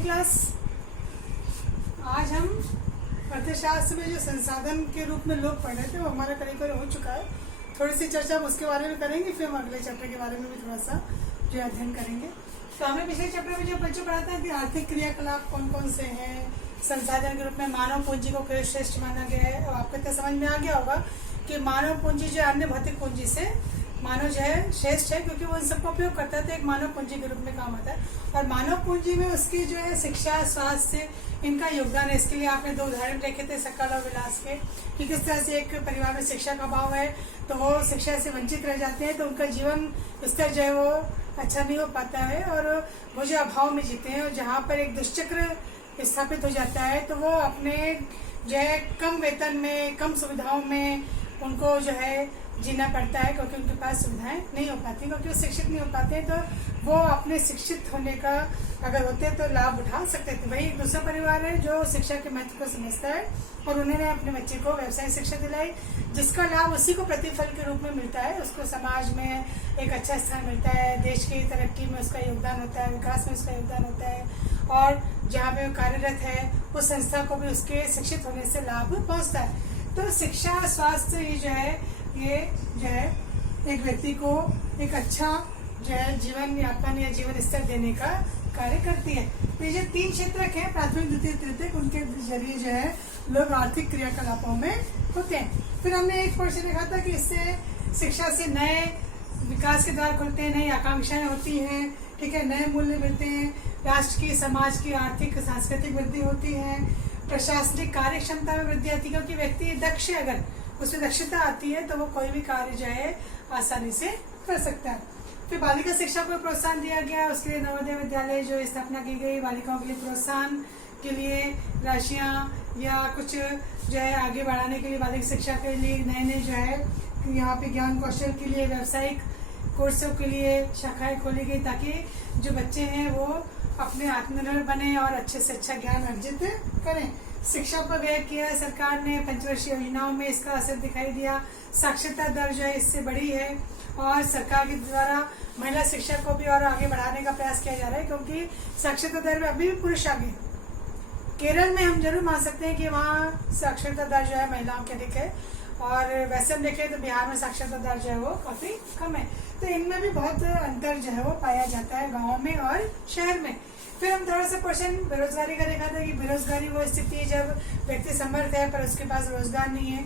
Morning class. आज हम अर्थशास्त्र में जो संसाधन के रूप में लोग पढ़ रहे थे वो हमारा करीब हो चुका है। थोड़ी सी चर्चा हम उसके बारे में करेंगे, फिर हम अगले चैप्टर के बारे में भी थोड़ा सा जो अध्ययन करेंगे। तो हमने पिछले चैप्टर में जो बच्चों पढ़ा था कि आर्थिक क्रियाकलाप कौन कौन से हैं, संसाधन के रूप में मानव पूंजी को क्यों श्रेष्ठ माना गया है। और आपको तो समझ में आ गया होगा कि मानव पूंजी जो अन्य भौतिक पूंजी से मानव जो है श्रेष्ठ है, क्योंकि वो इन सबका उपयोग करता है तो एक मानव पूंजी के रूप में काम आता है। और मानव पूंजी में उसकी जो है शिक्षा, स्वास्थ्य, इनका योगदान है। इसके लिए आपने दो उदाहरण देखे थे सकल और विलास के, कि किस तरह से एक परिवार में शिक्षा का अभाव है तो वो शिक्षा से वंचित रह जाते हैं, तो उनका जीवन स्तर जो है वो अच्छा नहीं हो पाता है और वो जो अभाव में जीते हैं। और जहाँ पर एक दुष्चक्र स्थापित हो जाता है तो वो अपने जो है कम वेतन में, कम सुविधाओं में उनको जो है जीना पड़ता है, क्योंकि उनके पास सुविधाएं नहीं हो पाती, क्योंकि वो शिक्षित नहीं हो पाते हैं। तो वो अपने शिक्षित होने का अगर होते तो लाभ उठा सकते थे। वही एक दूसरा परिवार है जो शिक्षा के महत्व को समझता है और उन्होंने अपने बच्चे को व्यवसायिक शिक्षा दिलाई, जिसका लाभ उसी को प्रतिफल के रूप में मिलता है। उसको समाज में एक अच्छा स्थान मिलता है, देश की तरक्की में उसका योगदान होता है, विकास में उसका योगदान होता है, और जहाँ पे वो कार्यरत है उस संस्था को भी उसके शिक्षित होने से लाभ पहुँचता है। तो शिक्षा, स्वास्थ्य ये जो है एक व्यक्ति को एक अच्छा जो है जीवन यापन या जीवन स्तर देने का कार्य करती है। तो ये जो तीन क्षेत्रक है, प्राथमिक, द्वितीय, तृतीयक, उनके जरिए जो है लोग आर्थिक क्रियाकलापों में होते हैं। फिर हमने एक पोर्शन देखा था कि इससे शिक्षा से नए विकास के द्वार खुलते हैं, नई आकांक्षाएं होती हैं, ठीक है, नए मूल्य मिलते हैं, राष्ट्र की, समाज की आर्थिक सांस्कृतिक वृद्धि होती है, प्रशासनिक कार्य क्षमता में वृद्धि आती है, क्योंकि व्यक्ति दक्ष, अगर उसमें दक्षता आती है तो वो कोई भी कार्य जो है आसानी से कर सकता है। फिर बालिका शिक्षा को प्रोत्साहन दिया गया, उसके लिए नवोदय विद्यालय जो स्थापना की गई, बालिकाओं के लिए प्रोत्साहन के लिए राशियां या कुछ जो है आगे बढ़ाने के लिए बालिका शिक्षा के लिए नए जो है यहाँ पे ज्ञान कौशल के लिए, व्यावसायिक कोर्सों के लिए शाखाएं खोली गई, ताकि जो बच्चे हैं वो अपने आत्मनिर्भर बने और अच्छे से अच्छा ज्ञान अर्जित करें। शिक्षा पर व्यय किया है सरकार ने, पंचवर्षीय योजनाओं में इसका असर दिखाई दिया। साक्षरता दर जो है इससे बढ़ी है और सरकार के द्वारा महिला शिक्षा को भी और आगे बढ़ाने का प्रयास किया जा रहा है, क्योंकि साक्षरता दर में अभी भी पुरुष आगे। केरल में हम जरूर मान सकते हैं कि वहाँ साक्षरता दर जो है महिलाओं के अधिक है, और वैसे हम देखें तो बिहार में साक्षरता दर जो है वो काफी कम है। तो इनमें भी बहुत अंतर जो है वो पाया जाता है गाँव में और शहर में। फिर हम थोड़ा सा क्वेश्चन बेरोजगारी का देखा था कि बेरोजगारी वो स्थिति है जब व्यक्ति समर्थ है पर उसके पास रोजगार नहीं है,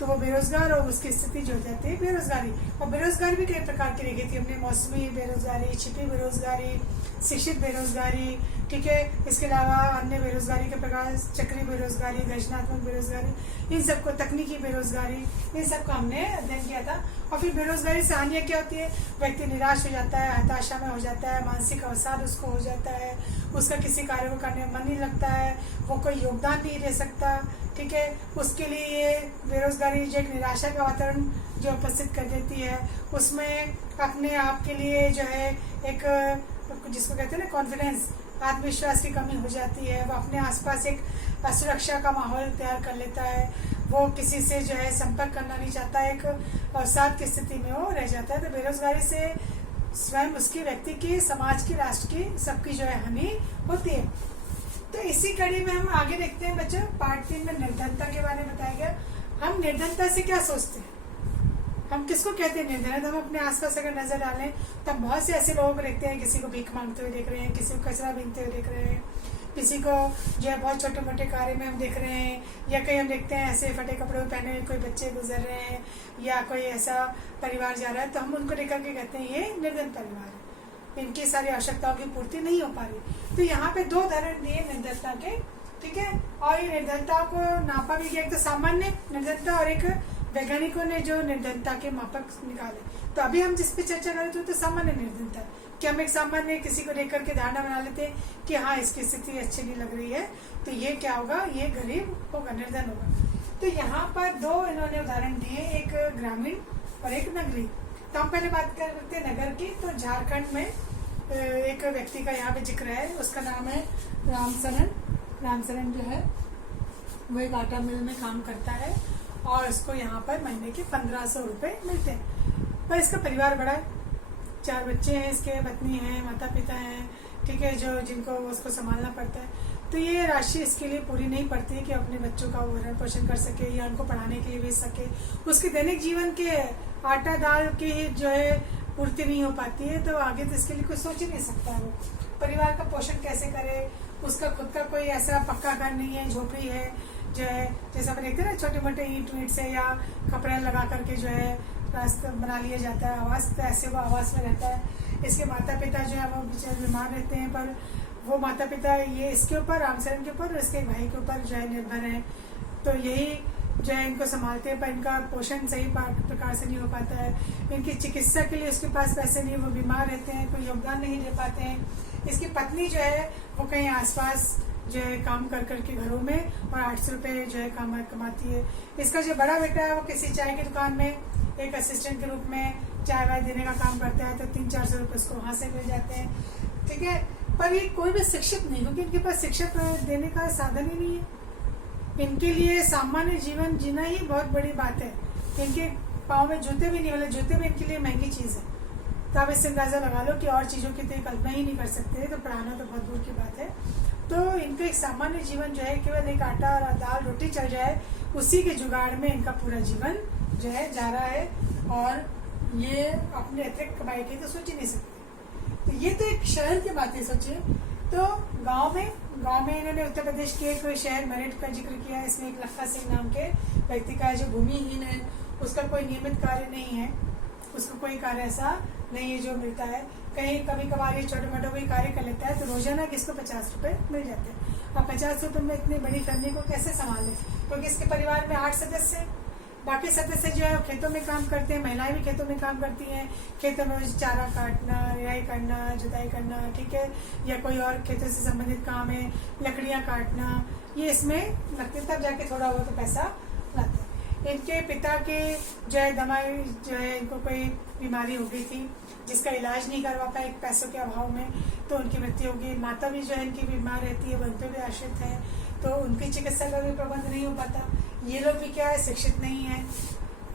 तो वो बेरोजगार और उसकी स्थिति जो हो जाती है बेरोजगारी। और बेरोजगारी भी कई प्रकार की देखी थी हमने, मौसमी बेरोजगारी, छिपी बेरोजगारी, शिक्षित बेरोजगारी, ठीक है, इसके अलावा अन्य बेरोजगारी के प्रकार चक्री बेरोजगारी, दर्शनात्मक बेरोजगारी, इन सबको, तकनीकी बेरोजगारी, इन सब का हमने अध्ययन किया था। और फिर बेरोजगारी से हानियाँ क्या होती है, व्यक्ति निराश हो जाता है, हताशा में हो जाता है, मानसिक अवसाद उसको हो जाता है, उसका किसी कार्य को करने में मन नहीं लगता है, वो कोई योगदान नहीं दे सकता, ठीक है। उसके लिए ये बेरोजगारी जो एक निराशा का वातावरण जो उपस्थित कर देती है, उसमें अपने आप के लिए जो है एक जिसको कहते हैं ना कॉन्फिडेंस, आत्मविश्वास की कमी हो जाती है, वो अपने आसपास एक असुरक्षा का माहौल तैयार कर लेता है, वो किसी से जो है संपर्क करना नहीं चाहता, एक अवसाद की स्थिति में वो रह जाता है। तो बेरोजगारी से स्वयं उसकी, व्यक्ति की, समाज की, राष्ट्र की, सबकी जो है हानि होती है। तो इसी कड़ी में हम आगे देखते हैं बच्चों, पार्ट 3 में निर्धनता के बारे में बताया गया। हम निर्धनता से क्या सोचते हैं, हम किसको कहते हैं निर्धन? तो हम अपने आसपास अगर नजर डालें तो हम बहुत से ऐसे लोगों को देखते हैं, किसी को भीख मांगते हुए देख रहे हैं, किसी को कचरा बीनते हुए देख रहे हैं, किसी को जो है बहुत छोटे मोटे कार्य में हम देख रहे हैं, या कहीं हम देखते हैं ऐसे फटे कपड़े पहने हुए कोई बच्चे गुजर रहे हैं या कोई ऐसा परिवार जा रहा है, तो हम उनको देख करके कहते हैं ये निर्धन परिवार है, इनकी सारी आवश्यकताओं की पूर्ति नहीं हो पा रही। तो यहाँ पे दो उदाहरण दिए निर्धनता के, ठीक है, और ये निर्धनता को नापा भी गया, एक तो सामान्य निर्धनता और एक वैज्ञानिकों ने जो निर्धनता के मापक निकाले। तो अभी हम जिस पे चर्चा कर रहे थे तो सामान्य निर्धनता, कि हम एक सामान्य किसी को देख करके धारणा बना लेते हैं कि हाँ इसकी स्थिति अच्छी नहीं लग रही है तो ये क्या होगा, ये गरीब होगा, निर्धन होगा। तो यहाँ पर दो इन्होंने उदाहरण दिए, एक ग्रामीण और एक नगरीय। तो हम पहले बात करते हैं नगर की। तो झारखंड में एक व्यक्ति का यहाँ पे जिक्र है, उसका नाम है रामचरण जो है वो एक आटा मिल में काम करता है और उसको यहाँ पर महीने के 1500 रुपए मिलते हैं, पर इसका परिवार बड़ा है, 4 बच्चे हैं इसके, पत्नी है, माता पिता हैं, ठीक है, जो जिनको उसको संभालना पड़ता है। तो ये राशि इसके लिए पूरी नहीं पड़ती है कि अपने बच्चों का भरण पोषण कर सके या उनको पढ़ाने के लिए भेज सके। उसके दैनिक जीवन के आटा दाल की जो है पूर्ति नहीं हो पाती है, तो आगे तो इसके लिए कुछ सोच ही नहीं सकता है। वो परिवार का पोषण कैसे करे, उसका खुद का कोई ऐसा पक्का घर नहीं है, झोपड़ी है जो है, जैसा अपन देखते हैं ना छोटे मोटे ईंट वीट से या कपड़े लगा करके जो है रास्ता बना लिया जाता है आवास, तो ऐसे वो आवास में रहता है। इसके माता पिता जो है वो बेचारे बीमार रहते हैं, पर वो माता पिता ये इसके ऊपर, रामचरण के ऊपर और इसके भाई के ऊपर जो है निर्भर है। तो यही जो है इनको संभालते हैं, पर इनका पोषण सही प्रकार से नहीं हो पाता है। इनकी चिकित्सा के लिए उसके पास पैसे नहीं, वो बीमार रहते हैं, कोई योगदान नहीं दे पाते हैं। इसकी पत्नी जो है वो कहीं आसपास जो है काम कर करके घरों में और 800 रुपये जो है कमाती है। इसका जो बड़ा बेटा है वो किसी चाय की दुकान में एक असिस्टेंट के रूप में चाय वाय देने का काम करता है, तो 300-400 रुपये उसको वहां से मिल जाते हैं, ठीक है। पर ये कोई भी शिक्षित नहीं, क्योंकि इनके पास शिक्षा देने का साधन ही नहीं है। इनके लिए सामान्य जीवन जीना ही बहुत बड़ी बात है। इनके पाँव में जूते भी नहीं, मतलब जूते भी इनके लिए महंगी चीज है। तो आप इससे अंदाजा लगा लो कि और चीजों की तो कल्पना ही नहीं कर सकते, तो पढ़ाना तो बहुत दूर की बात है। तो इनका एक सामान्य जीवन जो है केवल एक आटा और दाल रोटी चल जाए, उसी के जुगाड़ में इनका पूरा जीवन जो है जा रहा है, और ये अपने अतिरिक्त कमाई की तो सोच ही नहीं सकते। तो ये तो एक शहर की बात है, सोचिए। तो गांव में इन्होंने उत्तर प्रदेश के एक शहर मेरठ का जिक्र किया। इसमें एक लखा सिंह नाम के व्यक्ति का है जो भूमिहीन है, उसका कोई नियमित कार्य नहीं है, उसको कोई कार्य ऐसा नहीं है जो मिलता है। कहीं कभी कभार ये छोटे मोटे कोई कार्य कर लेता है, तो रोजाना किसको 50 रुपए मिल जाते हैं। अब 50 रुपए में इतनी बड़ी फैमिली को कैसे संभाले, क्योंकि इसके परिवार में 8 सदस्य हैं। बाकी सदस्य जो है खेतों में काम करते हैं, महिलाएं भी खेतों में काम करती हैं। खेतों में चारा काटना, रिहाई करना, जुताई करना, ठीक है, या कोई और खेतों से संबंधित काम है, लकड़ियां काटना, ये इसमें लगते, तब जाके थोड़ा बहुत तो पैसा लाते हैं। इनके पिता के जो है दमाई जो है, इनको कोई बीमारी हो गई थी जिसका इलाज नहीं करवा पाए एक पैसों के अभाव में, तो उनकी मृत्यु हो गई। माता भी जो है इनकी बीमार रहती है, वो उन पर भी आश्रित है, तो उनकी चिकित्सा का भी प्रबंध नहीं हो पाता। ये लोग भी क्या है, शिक्षित नहीं है।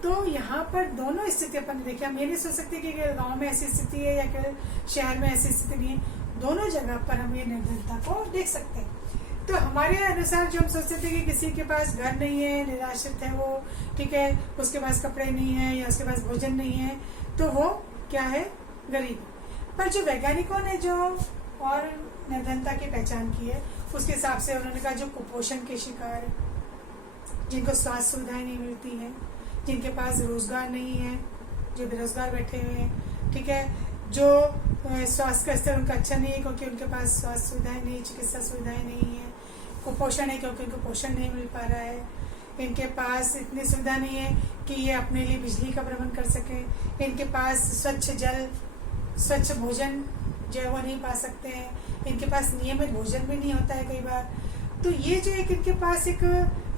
तो यहाँ पर दोनों स्थिति अपन देखिए, हम ये नहीं सोच सकते कि गांव में ऐसी स्थिति है या कि शहर में ऐसी स्थिति नहीं है। दोनों जगह पर हम ये निर्धनता को देख सकते हैं। तो हमारे अनुसार जो हम सोचते थे कि किसी के पास घर नहीं है, निराश्रित है वो, ठीक है, उसके पास कपड़े नहीं है या उसके पास भोजन नहीं है, तो वो क्या है, गरीब। पर जो वैज्ञानिकों ने जो और निर्धनता की पहचान की है, उसके हिसाब से उन्होंने कहा जो कुपोषण के शिकार, जिनको स्वास्थ्य सुविधाएं नहीं मिलती हैं, जिनके पास रोजगार नहीं है, जो बेरोजगार बैठे हुए हैं, ठीक है, जो स्वास्थ्य का स्तर उनका अच्छा नहीं है क्योंकि उनके पास स्वास्थ्य सुविधाएं नहीं, चिकित्सा सुविधाएं नहीं है। कुपोषण है क्योंकि उनको पोषण नहीं मिल पा रहा है। इनके पास इतनी सुविधा नहीं है कि ये अपने लिए बिजली का प्रबंध कर सके। इनके पास स्वच्छ जल, स्वच्छ भोजन जो है वो नहीं पा सकते हैं। इनके पास नियमित भोजन भी नहीं होता है कई बार। तो ये जो एक इनके पास एक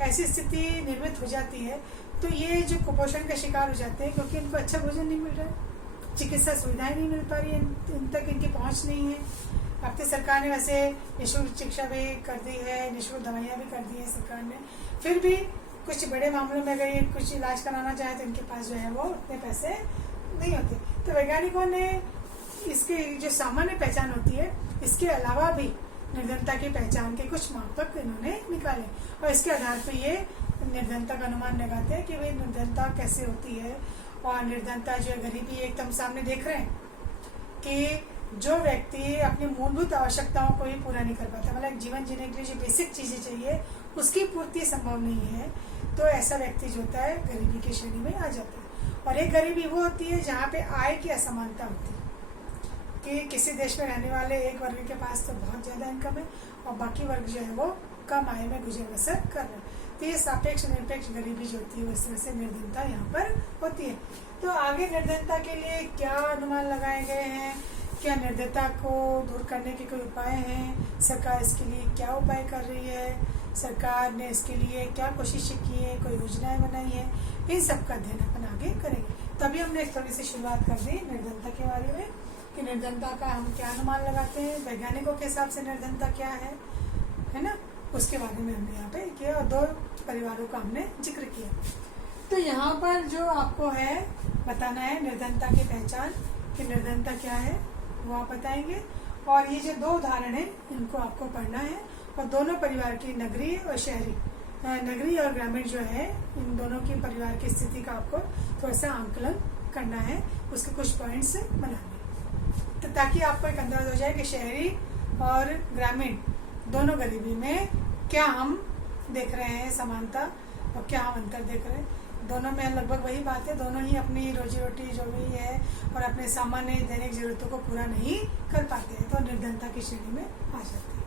ऐसी स्थिति निर्मित हो जाती है, तो ये जो कुपोषण का शिकार हो जाते हैं क्योंकि इनको अच्छा भोजन नहीं मिल रहा है, चिकित्सा सुविधाएं नहीं मिल पा रही है, इन तक इनकी पहुंच नहीं है। अब तो सरकार ने वैसे निःशुल्क शिक्षा भी कर दी है, निःशुल्क दवाइयाँ भी कर दी है सरकार ने। फिर भी कुछ बड़े मामलों में अगर ये कुछ इलाज कराना चाहे तो इनके पास जो है वो उतने पैसे नहीं होते। तो वैज्ञानिकों ने इसकी जो सामान्य पहचान होती है, इसके अलावा भी निर्धनता की पहचान के कुछ मापक इन्होंने निकाले और इसके आधार पर ये निर्धनता का अनुमान लगाते हैं कि भाई निर्धनता कैसे होती है। और निर्धनता जो है, गरीबी एकदम सामने देख रहे हैं कि जो व्यक्ति अपनी मूलभूत आवश्यकताओं को ही पूरा नहीं कर पाता, मतलब जीवन जीने के लिए जो बेसिक चीजें चाहिए उसकी पूर्ति संभव नहीं है, तो ऐसा व्यक्ति जो होता है गरीबी की श्रेणी में आ जाता है। और एक गरीबी वो होती है जहाँ पे आय की असमानता होती है कि किसी देश में रहने वाले एक वर्ग के पास तो बहुत ज्यादा इनकम है और बाकी वर्ग जो है वो कम आय में गुजर बसर कर रहे हैं। तो ये सापेक्ष निरपेक्ष गरीबी जो होती है वो इस तरह से निर्धनता यहाँ पर होती है। तो आगे निर्धनता के लिए क्या अनुमान लगाए गए हैं, क्या निर्धनता को दूर करने के कोई उपाय हैं, सरकार इसके लिए क्या उपाय कर रही है, सरकार ने इसके लिए क्या कोशिशें की है, कोई योजनाएं बनाई है, इन सब का अध्ययन अपन आगे करेंगे। तभी हमने थोड़ी सी शुरुआत कर दी निर्धनता के बारे में कि निर्धनता का हम क्या अनुमान लगाते हैं, वैज्ञानिकों के हिसाब से निर्धनता क्या है ना, उसके बारे में हमने यहाँ पे किया और 2 परिवारों का हमने जिक्र किया। तो यहाँ पर जो आपको है बताना है निर्धनता की पहचान कि निर्धनता क्या है वो आप बताएंगे। और ये जो 2 उदाहरण है इनको आपको पढ़ना है और दोनों परिवार की नगरीय और शहरी, नगरीय और ग्रामीण जो है इन दोनों की परिवार की स्थिति का आपको थोड़ा सा आंकलन करना है, उसके कुछ पॉइंट्स बनाने, तो ताकि आपको एक अंदाजा हो जाए कि शहरी और ग्रामीण दोनों गरीबी में क्या हम देख रहे हैं समानता और क्या हम अंतर देख रहे हैं। दोनों में लगभग वही बात है, दोनों ही अपनी रोजी रोटी जो भी है और अपने सामान्य दैनिक जरूरतों को पूरा नहीं कर पाते हैं, तो निर्धनता की श्रेणी में आ जाते हैं।